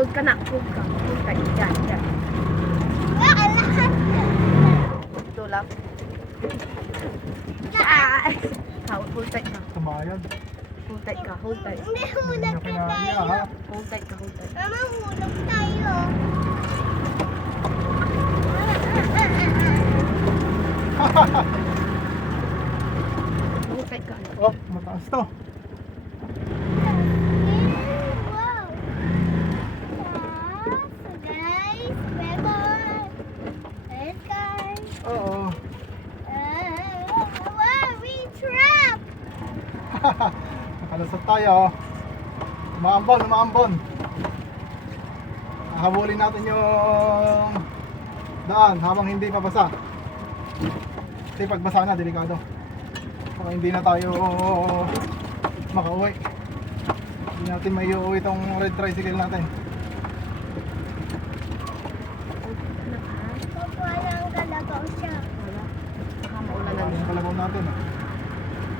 Hold ka na, hold ka. Hold ka, yan, yan. Ito lang. Ah! Hold tight ka. Tumayag. Hold tight ka, hold tight. Hindi, Hindi hulog na na kinaya, tayo. ha? Hold tight ka, hold tight. Mama, hulog tayo. Hold tight ka, anak. Oh, mataas to. Wow. So guys, we're going. Let's guys. Oo. Wow, we trapped. Nakalusot tayo. Umaambon, umaambon. Habulin natin yung daan habang hindi pa basa. Kasi pag basa na, delikado. Baka hindi na tayo makauwi. Hindi natin may uuwi itong red tricycle natin. Anak, ha? Kukuha ng kalabaw siya. Wala. Baka maulanan Yung na. kalabaw natin.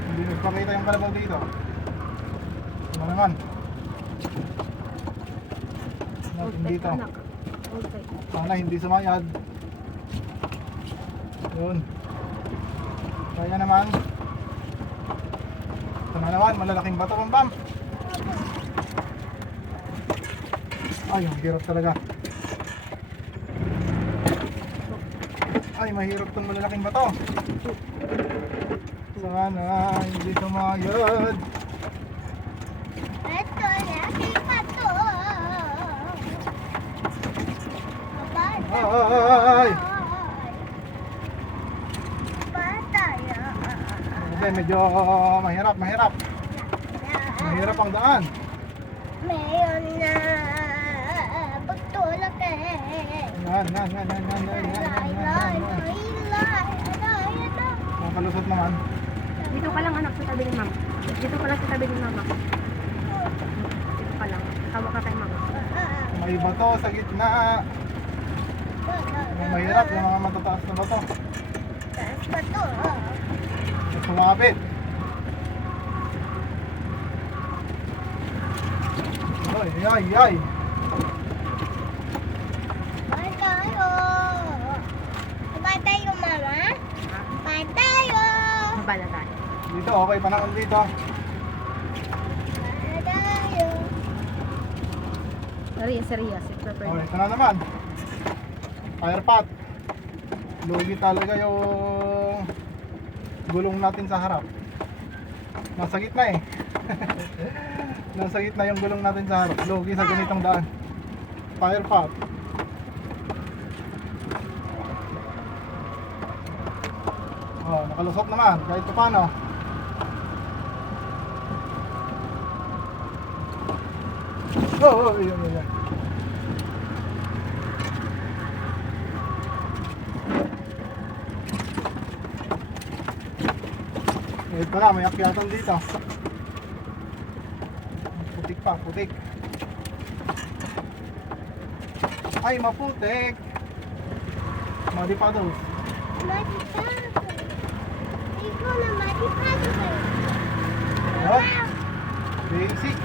Hindi nagpakita yung kalabaw dito. Ano naman? Hold Natin tight dito. ka, anak. Hold tight. Sana hindi sumayad. Yun. Kaya naman. Ito na naman, malalaking bato ng bam. Ay, ang hirap talaga. Ay, mahirap itong malalaking bato. Sana hindi sumayad. Ito na si Pato. Ay! Pataya. Hindi, medyo mahirap, mahirap. Mahirap ang daan. Mayon na pagtulak eh. Yan. Nakalusot naman. Dito ka lang, anak, sa tabi ni mama. Dito ka lang sa tabi ni mama. Dito ka lang. Hawak ka kay mama. May bato sa gitna. Yung mahirap, yung mga matataas na bato. Taas pa to. Sumabit. Ay. Patayo. Patayo, mama. Patayo. Baba na tayo. Dito, okay pa naman dito. Patayo. Serious. Okay, ito na naman. Fire pot. Lugi talaga yung gulong natin sa harap. Nasa gitna eh. Nasa gitna yung gulong natin sa harap. Lugi sa ganitong daan. Fire pot. Oh, nakalusot naman kahit pa paano. Yun. Ito na, may akyatan dito. Putik. Ay, maputik. Madipados. Matipado. Ikaw na matipado kayo. Oh, basic.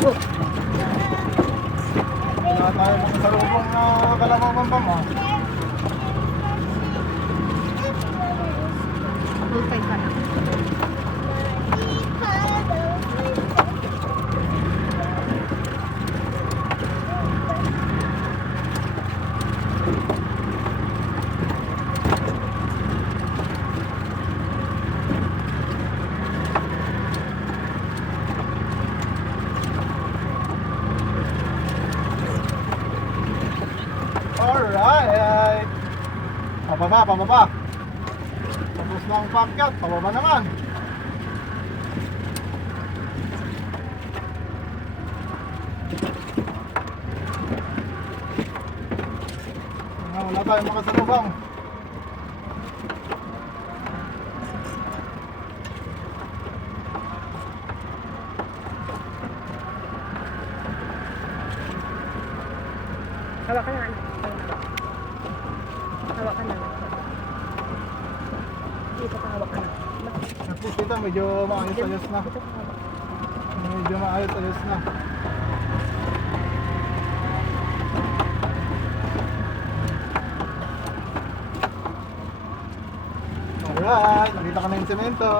Oh, Wala tayo makasalubong na kalabaw bambam oh. hold tight ka, anak. Alright. Pababa. Tapos na ang pakyat, pababa naman. Wala tayong makasalubong. Hawak ka na, anak. Hawak ka na, anak. Dito ka hawak ka na. At least dito medyo maayos-ayos na. Dito ka hawak. Medyo maayos-ayos na. Alright, nakita ka na yung semento.